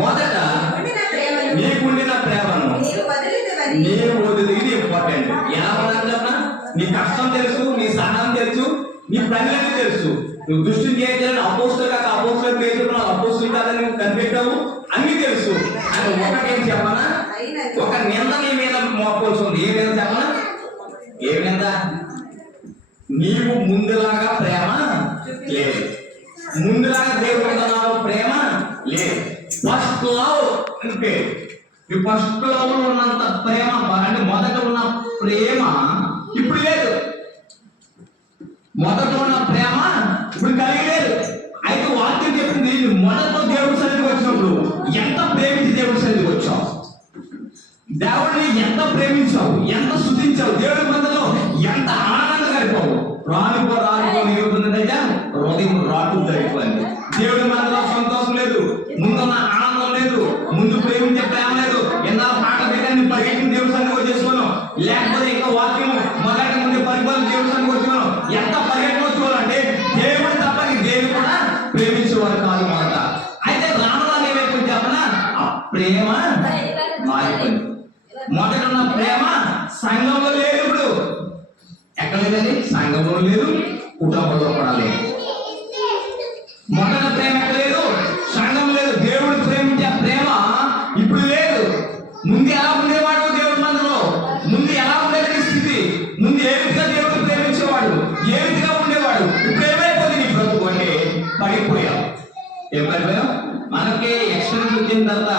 మొదట నీకుండిన ప్రేమను నీవు వదిలి. ఇది ఇంపార్టెంట్. ఎలా ఉండాలి? నీ కష్టం తెలుసు, నీ సహనం తెలుసు, నీ పనులన్నీ తెలుసు. నువ్వు దృష్టిని చేయాలని అపోస్తులు కాక అపోస్తులు పేరుకున్నావు, అపోస్తులు కాదని నువ్వు కనిపెట్టావు, అన్ని తెలుసు. అని ఒకటేం చెప్పనా, ఒక నింద నీ మీద మోపాల్సి ఉంది. ఏ నింద చెప్పనా? ఏ నింద? నీవు ముందులాగా ప్రేమ లేదు, ముందులాగా దేవుడు ప్రేమ లేదు. ఫస్ట్ లవ్ అంటే ఈ ఫస్ట్ లవ్ లో ఉన్నంత ప్రేమ, అంటే మొదట ఉన్న ప్రేమ ఇప్పుడు లేదు. మొదట ఉన్న ప్రేమ ఇప్పుడు కలిగి లేదు. అయితే వాక్యం చెప్పింది, మొదట దేవుడి సన్నిధికి వచ్చినప్పుడు ఎంత ప్రేమించి దేవుడి సన్నిధికి వచ్చావు, దేవుడిని ఎంత ప్రేమించావు, ఎంత స్తుతించావు, దేవుడి మధ్యలో ఎంత ఆనందంగా గడిపావు. రానుకో నీవుతుందంటే హృదయం రాటు అయిపోయింది. దేవుడి మధ్యలో సంతోషం లేదు, ముందున్న ఆనందం లేదు, ముందు ప్రేమించే ప్రేమ లేదు. ఎంత పాట పెట్టాన్ని పరిగెత్తిన దేవుడి సన్నిధికి వచ్చేసుకోను, లేకపోతే ఇంకా వాక్యం మొదటి ముందు పరిపాలన దేవుడి సన్నిధికి వచ్చేవాను. ఎంత పరిగెత్తుకు వచ్చేవాళ్ళు అంటే దేవుడు తప్ప దేవుడు కూడా ప్రేమించేవారు కాదు మొదట. అయితే రామరాజు ఏమైపోయింది చెప్పనా, ఆ ప్రేమ మారిపోయింది. మొదట ఉన్న ప్రేమ సంఘంలో లేదు, ఇప్పుడు ఎక్కడ లేదండి, సంఘంలో లేదు, కుటుంబంలో కూడా లేదు. మొదట ప్రేమ ఎక్కడ లేదు, సంఘం లేదు. దేవుడు ప్రేమించే ప్రేమ ఇప్పుడు లేదు. ముందు ఎలా ఉండేవాడు దేవుడి మందిలో, ముందు ఎలా ఉండేది స్థితి, ముందు ఏ విధంగా దేవుడు ప్రేమించేవాడు, ఏ విధంగా ఉండేవాడు, ఇప్పుడు ఏమైపోయింది నీ బ్రతుకు అంటే పడిపోయావు. ఏం పడిపోయావు? మనకి ఎక్స్పీరియన్స్ వచ్చిన తర్వాత